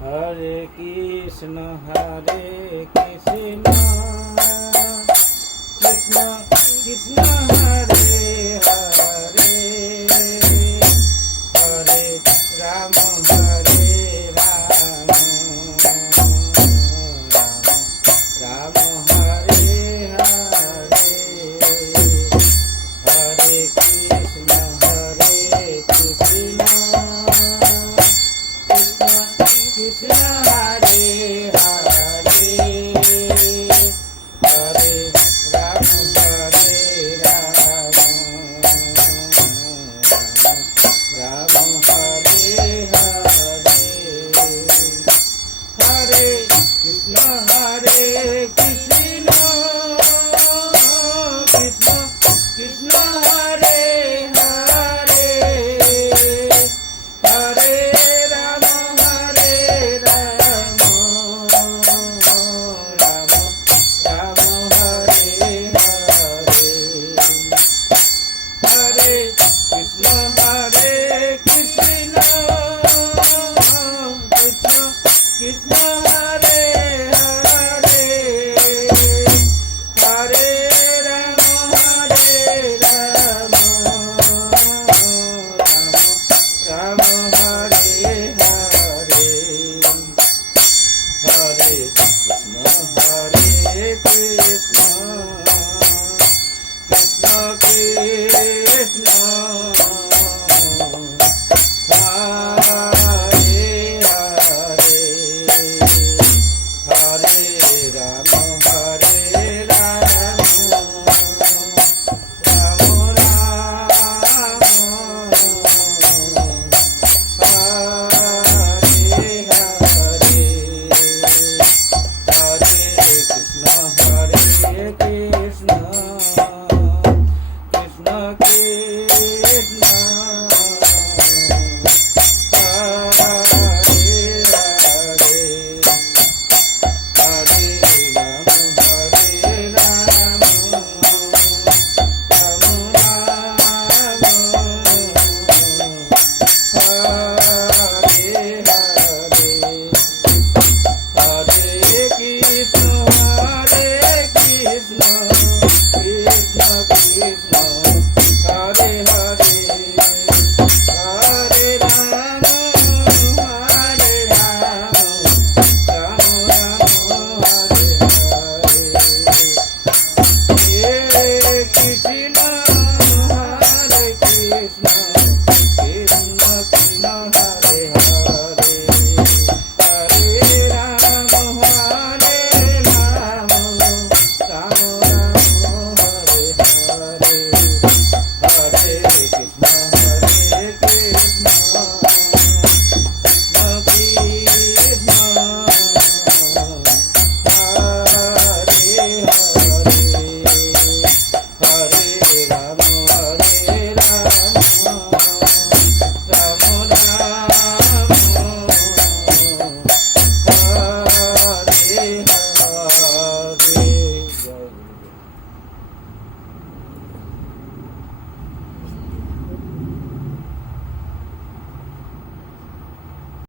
হরে Krishna Krishna Krishna Hare Hare, হরে Ram হরে Ram, Ram Hare Hare, হরে Krishna Krishna Krishna Hare Hare, হরে Ram হরে Ram, Ram Hare Hare, হরে Krishna Krishna Krishna Hare Hare, হরে Ram হরে Ram, Ram Ram Hare Hare, হরে Krishna Krishna Krishna Hare Hare, হরে Ram হরে Ram, Ram Hare Hare, হরে Krishna Krishna Krishna Krishna Hare Hare, হরে Ram হরে Ram, Ram Ram Hare Hare, হরে Krishna Krishna Krishna Krishna Hare Hare, হরে Ram হরে Ram, Ram Ram Hare Hare, হরে Krishna Krishna Krishna Krishna Hare Hare, হরে Ram হরে Ram, Ram Ram Hare Hare, হে Krishna